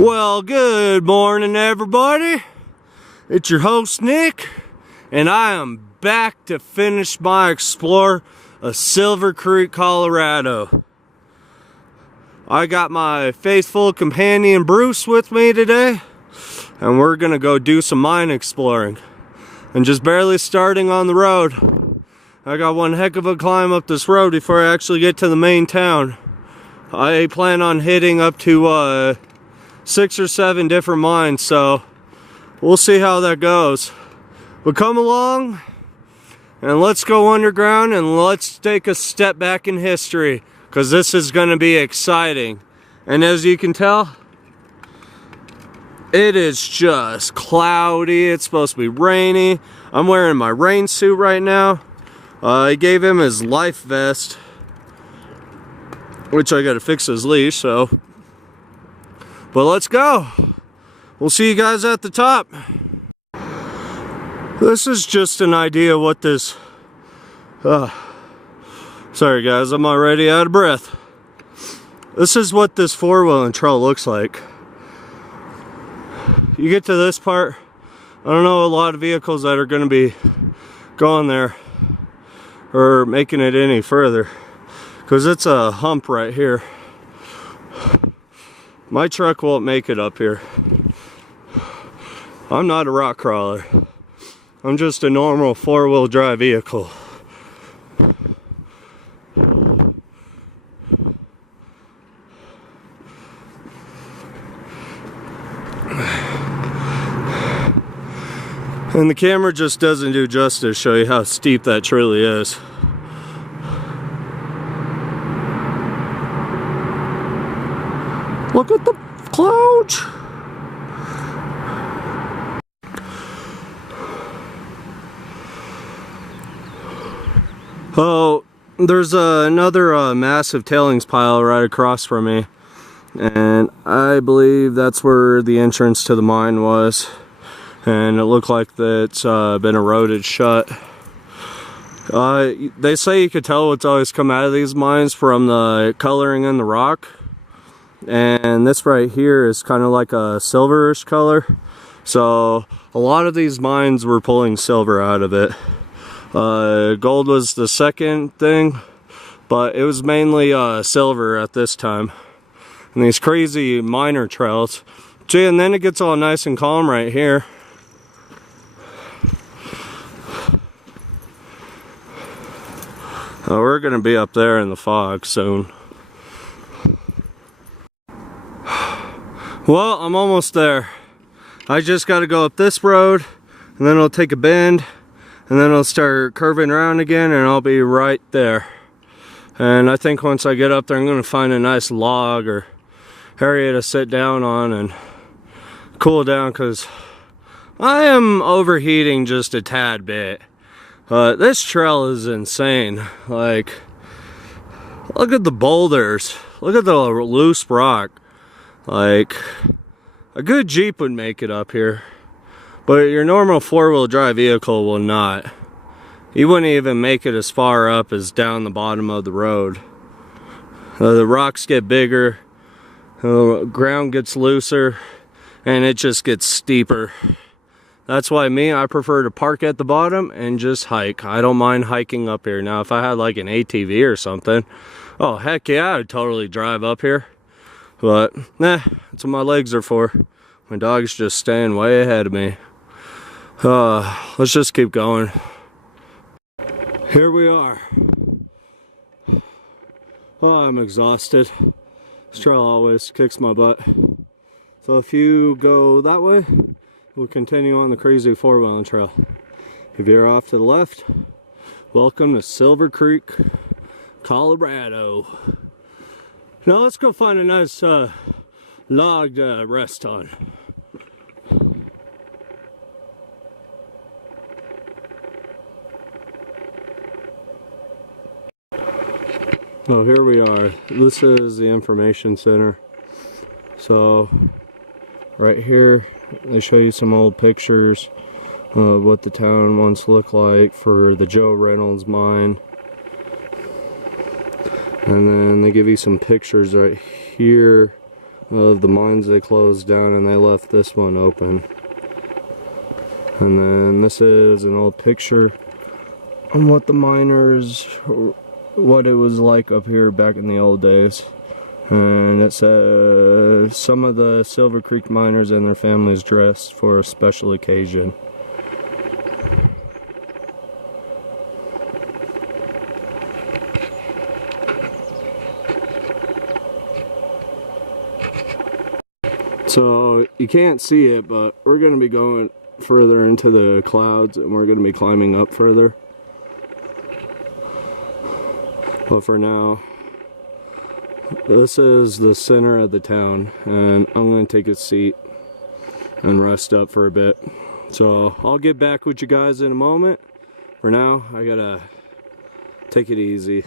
Well, good morning, everybody. It's your host, Nick, and I am back to finish my explore of Silver Creek, Colorado. I got my faithful companion, Bruce, with me today, and we're gonna go do some mine exploring. And just barely starting on the road. I got one heck of a climb up this road before I actually get to the main town. I plan on hitting up to 6 or 7 different mines, so we'll see how that goes. But come along and let's go underground and let's take a step back in history, because this is going to be exciting. And as you can tell, it is just cloudy. It's supposed to be rainy. I'm wearing my rain suit right now. I gave him his life vest, which I gotta fix his leash, so. But let's go. We'll see you guys at the top. This is just an idea of what this, sorry guys, I'm already out of breath. This is what this four-wheeling trail looks like. You get to this part, I don't know a lot of vehicles that are gonna be going there or making it any further, because it's a hump right here. My truck won't make it up here. I'm not a rock crawler. I'm just a normal four-wheel drive vehicle. And the camera just doesn't do justice to show you how steep that truly is. Look at the clouds. Oh, there's another massive tailings pile right across from me, and I believe that's where the entrance to the mine was, and it looked like it's been eroded shut. They say you could tell what's always come out of these mines from the coloring in the rock. And this right here is kind of like a silverish color, so a lot of these mines were pulling silver out of it. Gold was the second thing, but it was mainly silver at this time. And these crazy miner trails. Gee, and then it gets all nice and calm right here. We're gonna be up there in the fog soon. Well, I'm almost there. I just got to go up this road, and then I'll take a bend, and then I'll start curving around again, and I'll be right there. And I think once I get up there, I'm going to find a nice log or area to sit down on and cool down, because I am overheating just a tad bit. This trail is insane. Like, look at the boulders. Look at the loose rock. Like, a good Jeep would make it up here, but your normal four-wheel drive vehicle will not. You wouldn't even make it as far up as down the bottom of the road. The rocks get bigger, the ground gets looser, and it just gets steeper. That's why I prefer to park at the bottom and just hike. I don't mind hiking up here. Now, if I had like an ATV or something, oh heck yeah, I'd totally drive up here. But, nah, that's what my legs are for. My dog's just staying way ahead of me. Let's just keep going. Here we are. Oh, I'm exhausted. This trail always kicks my butt. So if you go that way, we'll continue on the crazy four-wheeling trail. If you're off to the left, welcome to Silver Creek, Colorado. Now let's go find a nice log to rest on. Oh, here we are. This is the information center. So right here they show you some old pictures of what the town once looked like for the Joe Reynolds mine. And then they give you some pictures right here of the mines they closed down, and they left this one open. And then this is an old picture on what the miners, what it was like up here back in the old days. And it says some of the Silver Creek miners and their families dressed for a special occasion. So you can't see it, but we're going to be going further into the clouds, and we're going to be climbing up further. But for now, this is the center of the town, and I'm going to take a seat and rest up for a bit. So I'll get back with you guys in a moment. For now, I gotta take it easy.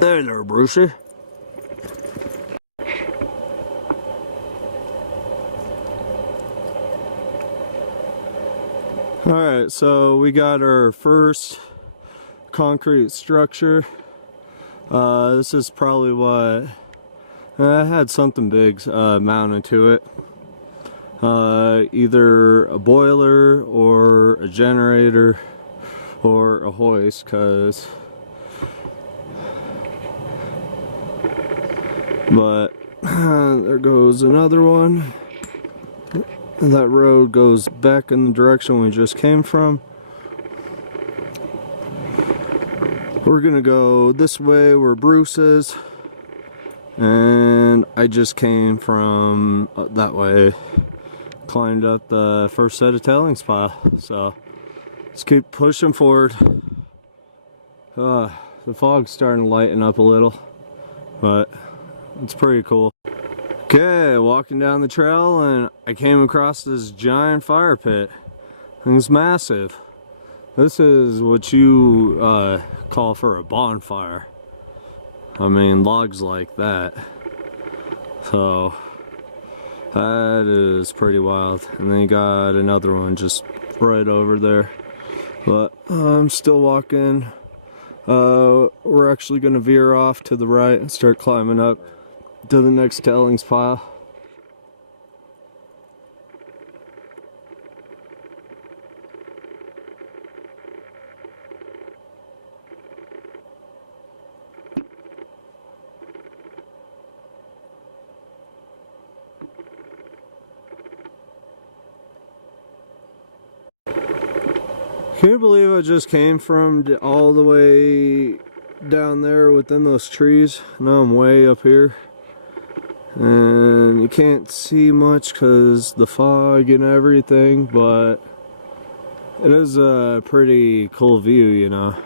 There, Brucey. Alright, so we got our first concrete structure. This is probably what I had something big mounted to it. Either a boiler or a generator or a hoist, but there goes another one. That road goes back in the direction we just came from. We're gonna go this way where Bruce is, and I just came from that way, climbed up the first set of tailings pile. So let's keep pushing forward. The fog's starting to lighten up a little, but it's pretty cool. Okay, walking down the trail, and I came across this giant fire pit. It's massive. This is what you call for a bonfire. I mean, logs like that. So that is pretty wild. And then you got another one just right over there. But I'm still walking. We're actually going to veer off to the right and start climbing up to the next tailings pile. Can you believe I just came from all the way down there within those trees? Now I'm way up here. And you can't see much because the fog and everything, but it is a pretty cool view, you know.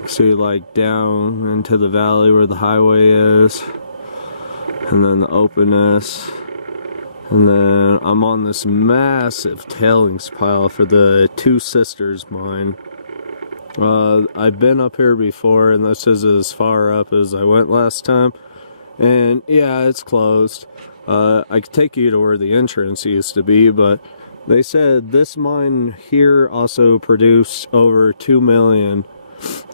You see like down into the valley where the highway is, and then the openness. And then I'm on this massive tailings pile for the Two Sisters mine. I've been up here before, and this is as far up as I went last time. And yeah, it's closed. I could take you to where the entrance used to be, but they said this mine here also produced over 2 million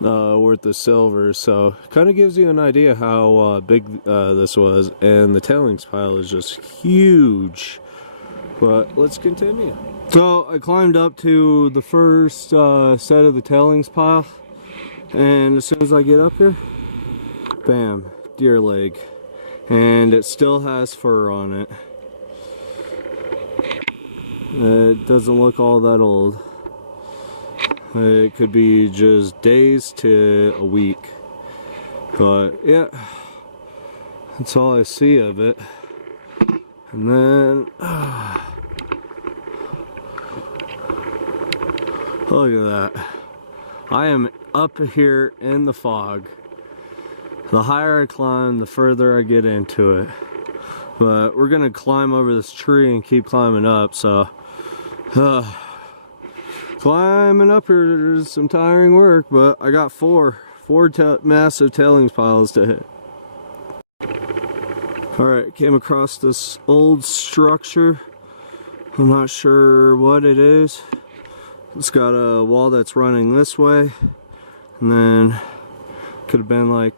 worth of silver, so kind of gives you an idea how big this was. And the tailings pile is just huge. But let's continue. So I climbed up to the first set of the tailings pile, and as soon as I get up here, bam, deer leg. And it still has fur on it. It doesn't look all that old. It could be just days to a week. But yeah, that's all I see of it. And then look at that. I am up here in the fog. The higher I climb, the further I get into it. But we're gonna climb over this tree and keep climbing up, so climbing up here is some tiring work, but I got four massive tailings piles to hit. Alright, came across this old structure. I'm not sure what it is. It's got a wall that's running this way, and then could have been like,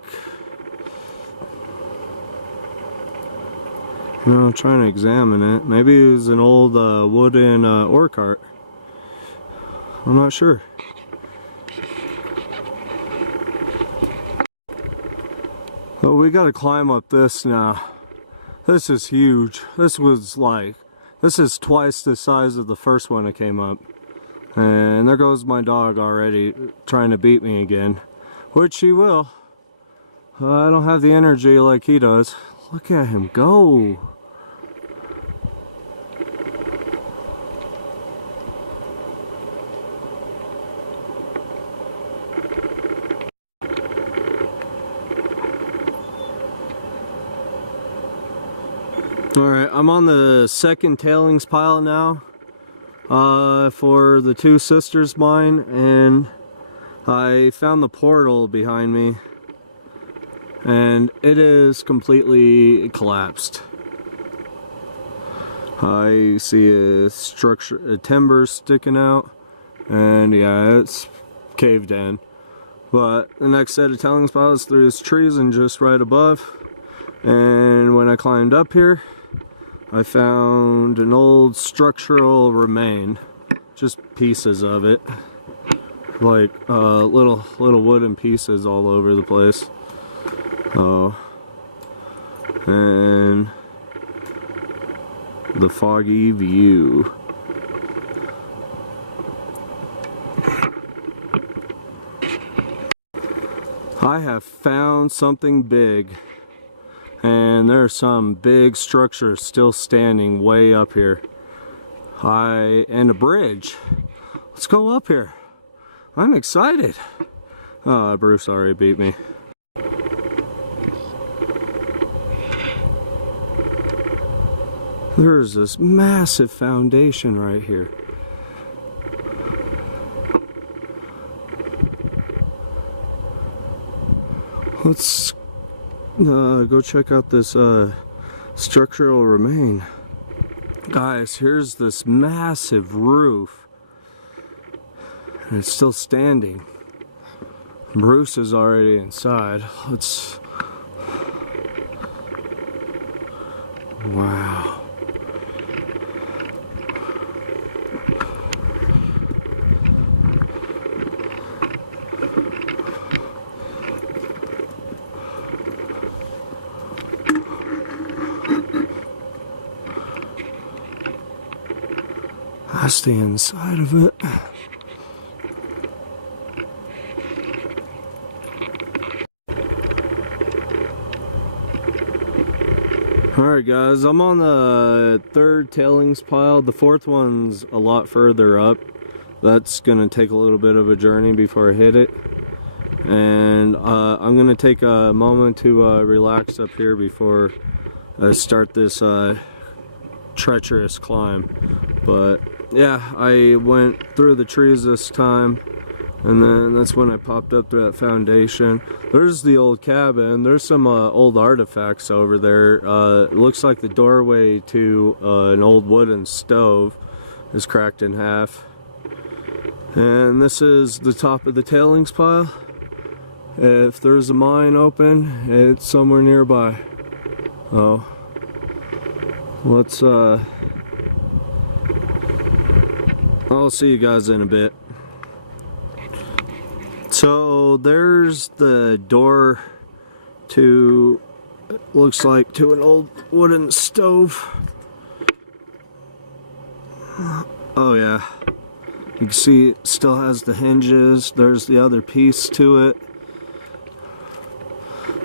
you know, I'm trying to examine it. Maybe it was an old wooden ore cart. I'm not sure. Oh, we gotta climb up this now. This is huge. This is twice the size of the first one that came up. And there goes my dog already trying to beat me again. Which he will. I don't have the energy like he does. Look at him go. Alright, I'm on the second tailings pile now for the Two Sisters mine, and I found the portal behind me and it is completely collapsed. I see a timber sticking out, and yeah, it's caved in. But the next set of tailings piles through these trees and just right above. And when I climbed up here, I found an old structural remain, just pieces of it, like little wooden pieces all over the place. Oh, and the foggy view. I have found something big. And there are some big structures still standing way up here. And a bridge. Let's go up here. I'm excited. Oh, Bruce already beat me. There's this massive foundation right here. Let's go check out this structural remain. Guys, here's this massive roof, and it's still standing. Bruce is already inside. Wow. That's the inside of it. Alright guys, I'm on the third tailings pile. The fourth one's a lot further up. That's gonna take a little bit of a journey before I hit it. And I'm gonna take a moment to relax up here before I start this treacherous climb. But yeah, I went through the trees this time, and then that's when I popped up to that foundation. There's the old cabin. There's some old artifacts over there. It looks like the doorway to an old wooden stove is cracked in half. And this is the top of the tailings pile. If there's a mine open, it's somewhere nearby. Oh, let's I'll see you guys in a bit. So there's the door to, looks like, to an old wooden stove. Oh yeah, you can see it still has the hinges. There's the other piece to it.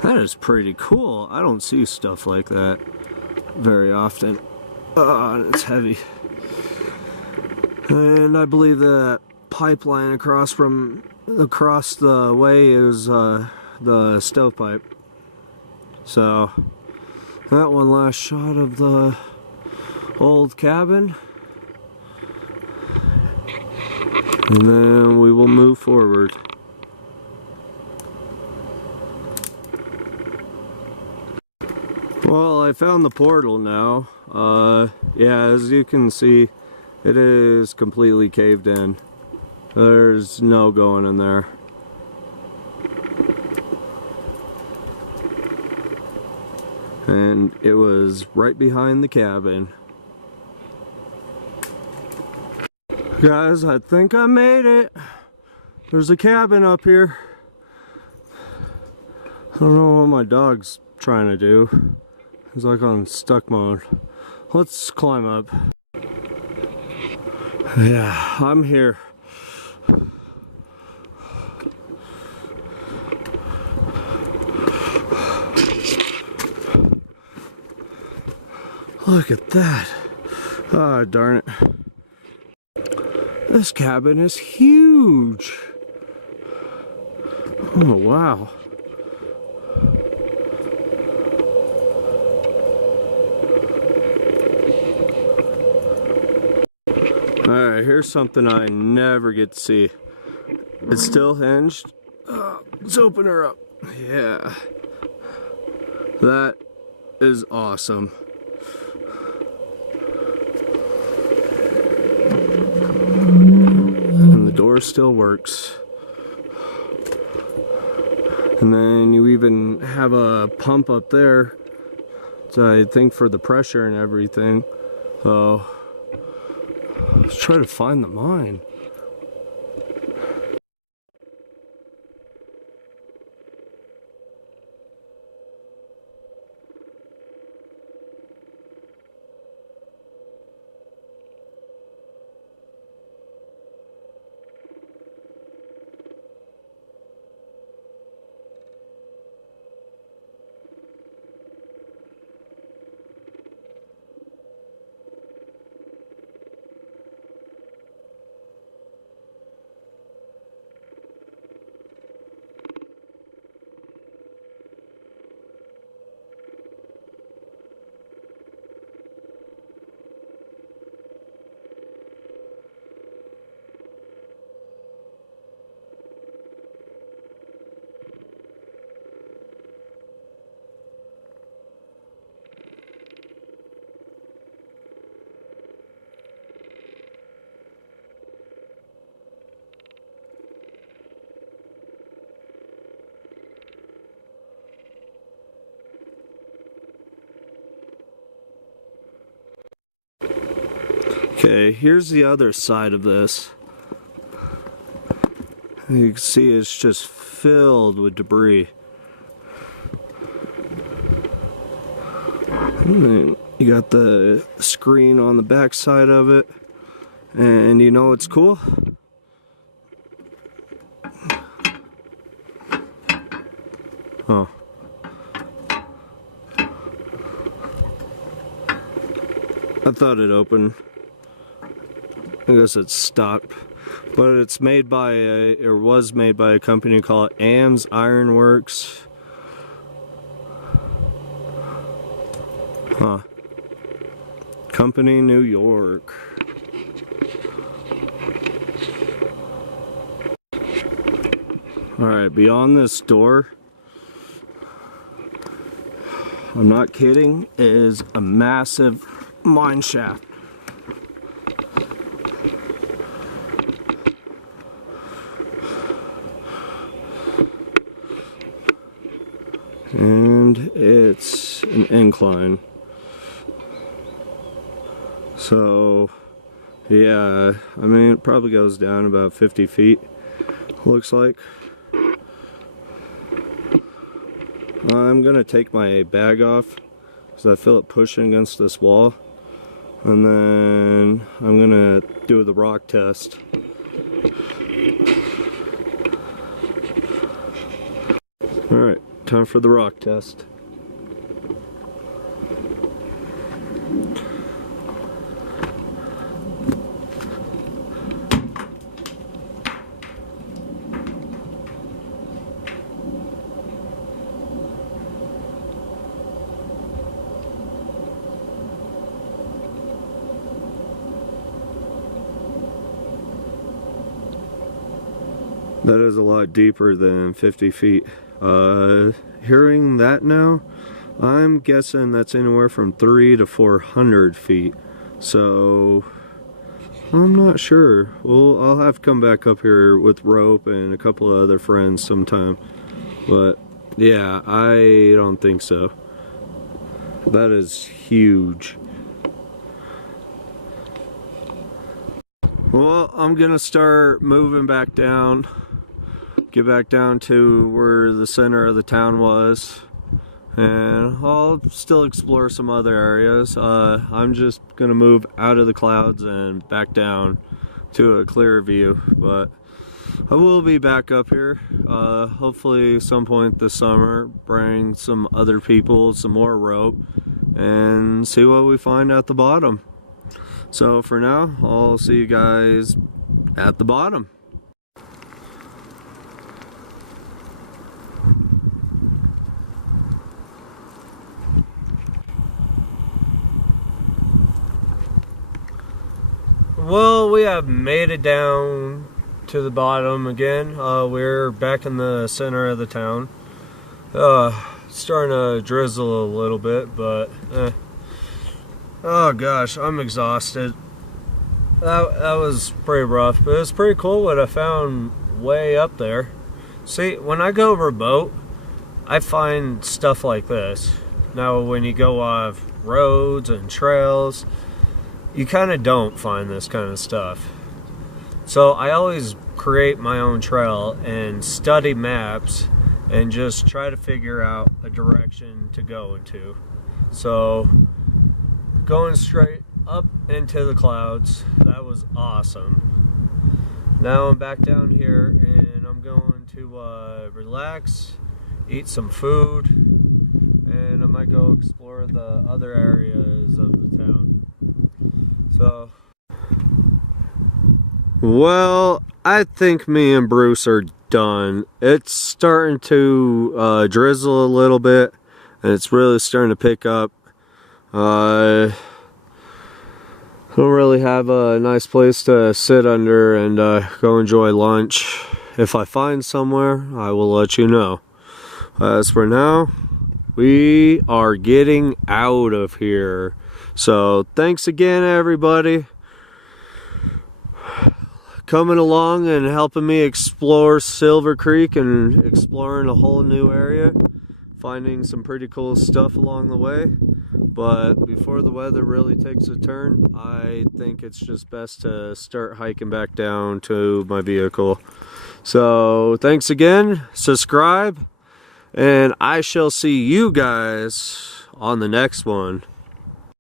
That is pretty cool. I don't see stuff like that very often. It's heavy. And I believe that pipeline across the way is the stovepipe. So that one last shot of the old cabin, and then we will move forward. Well, I found the portal now. Yeah, as you can see, it is completely caved in. There's no going in there. And it was right behind the cabin. Guys, I think I made it. There's a cabin up here. I don't know what my dog's trying to do. He's like on stuck mode. Let's climb up. Yeah, I'm here. Look at that. Ah, darn it. This cabin is huge. Oh, wow. Alright, here's something I never get to see. It's still hinged. Let's open her up. Yeah. That is awesome. And the door still works. And then you even have a pump up there, so I think for the pressure and everything. So let's try to find the mine. Okay, here's the other side of this. You can see it's just filled with debris. And then you got the screen on the back side of it. And you know what's cool? Oh. I thought it opened. I guess it's stopped, but it's made by or was made by a company called Ames Iron Works. Huh. Company, New York. Alright, beyond this door, I'm not kidding, is a massive mine shaft. And it's an incline. So, yeah, I mean, it probably goes down about 50 feet, looks like. I'm gonna take my bag off because I feel it pushing against this wall. And then I'm gonna do the rock test. Alright, time for the rock test. That is a lot deeper than 50 feet. Hearing that now, I'm guessing that's anywhere from 300 to 400 feet. So, I'm not sure. Well, I'll have to come back up here with rope and a couple of other friends sometime. But, yeah, I don't think so. That is huge. Well, I'm gonna start moving back down. Get back down to where the center of the town was, and I'll still explore some other areas. I'm just gonna move out of the clouds and back down to a clearer view, but I will be back up here hopefully some point this summer, bring some other people some more rope and see what we find at the bottom. So for now, I'll see you guys at the bottom. Well, we have made it down to the bottom again. We're back in the center of the town. Starting to drizzle a little bit, but oh gosh, I'm exhausted. That was pretty rough, but it's pretty cool what I found way up there. See, when I go over a boat, I find stuff like this. Now, when you go off roads and trails, you kind of don't find this kind of stuff. So I always create my own trail and study maps and just try to figure out a direction to go into. So going straight up into the clouds, that was awesome. Now I'm back down here and I'm going to relax, eat some food, and I might go explore the other areas of the town. So, well, I think me and Bruce are done. It's starting to drizzle a little bit, and it's really starting to pick up. I don't really have a nice place to sit under and go enjoy lunch. If I find somewhere, I will let you know. As for now, we are getting out of here. So thanks again, everybody, coming along and helping me explore Silver Creek and exploring a whole new area, finding some pretty cool stuff along the way. But before the weather really takes a turn, I think it's just best to start hiking back down to my vehicle. So thanks again, subscribe, and I shall see you guys on the next one.